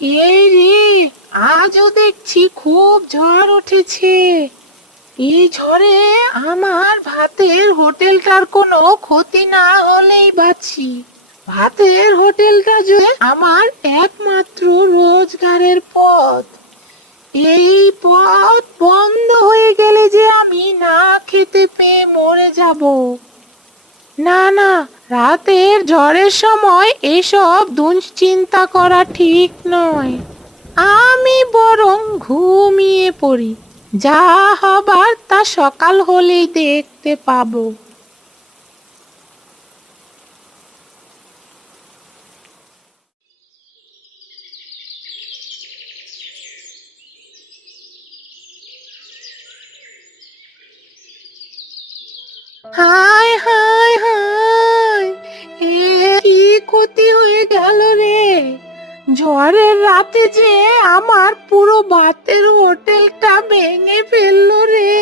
এই রে, আজও দেখছি খুব ঝড় উঠেছে। এই ঝড়ে আমার ভাতের হোটেলটার কোনো ক্ষতি না হলেই বাঁচি। ভাতের হোটেলটা যে আমার একমাত্র রোজগারের পথ। এই পথ বন্ধ হয়ে গেলে যে আমি না খেতে পেয়ে মরে যাব। না না, রাতের ঝড়ের সময় এসব দুশ্চিন্তা করা ঠিক নয়। আমি বরং ঘুমিয়ে পড়ি। যা হবার তা সকাল হলেই দেখতে পাবো। হায় হায় হায়, এ কি ক্ষতি হয়ে গেল রে! ঝড়ের রাতে যে আমার পুরো ভাতের হোটেলটা ভেঙে ফেললো রে।